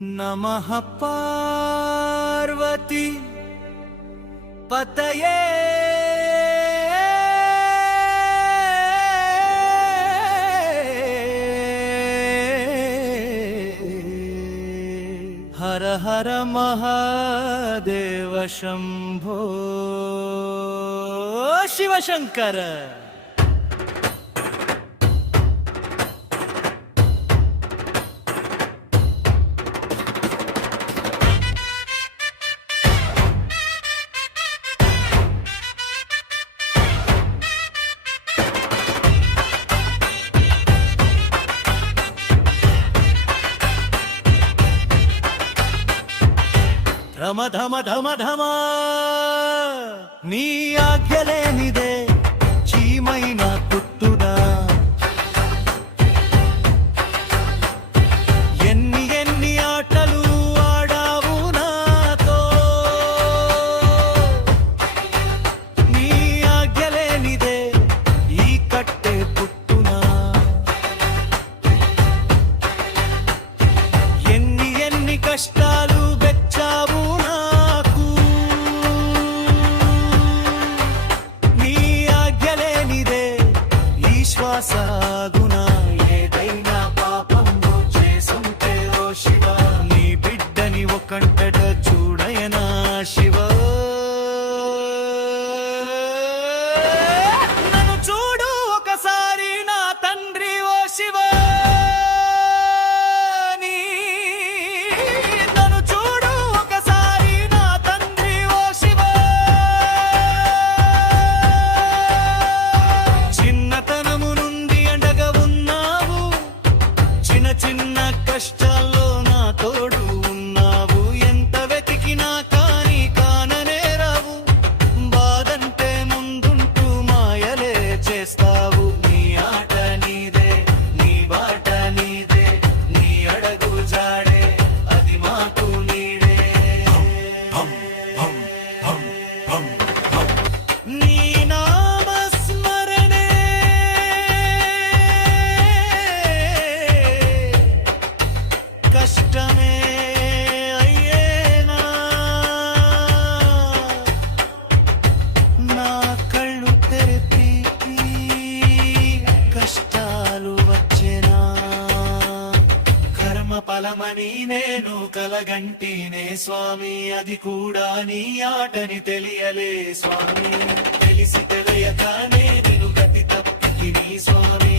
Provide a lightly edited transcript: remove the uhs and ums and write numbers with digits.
నమః పార్వతీ పతయే హర హర మహాదేవ శంభో శివశంకర. ధమ ధమ ధమ ధమ నీ ఆజ్ఞలేనిదే చీమైన కుట్టుదా. ఎన్ని ఎన్ని ఆటలు ఆడావు నాతో, నీ ఆజ్ఞలేనిదే ఈ కట్టే పుట్టునా. ఎన్ని ఎన్ని కష్టాలు వెచ్చావు నాకు, నీ ఆజ్ఞలేనిదే ఈ శ్వాసగునా. ఏదైనా పాపంలో చేసుంటే ఓ శివ, నీ బిడ్డని ఒకంటట చూడయనా శివ. నన్ను చూడు ఒకసారి నా తండ్రి ఓ శివ. చిన్న కష్టాల్లో నా తోడు ఉన్నావు, ఎంత వెతికినా కానీ కాననే రావు. బాధంటే ముందుంటూ మాయలే చేస్తావు. నీ ఆట నీదే, నీ బాట నీదే, నీ అడుగు జాడే అది మాకు నీడే. నీ నామస్మరణే కష్టమే అయ్యేనా, నా కళ్ళు తెరిపి కష్టాలు వచ్చేనా. కర్మ ఫలమని నేను కలగంటినే స్వామి, అది కూడా నీ ఆటని తెలియలే స్వామి. తెలిసి తెలియగానే నేను గతి తప్పితిని స్వామి.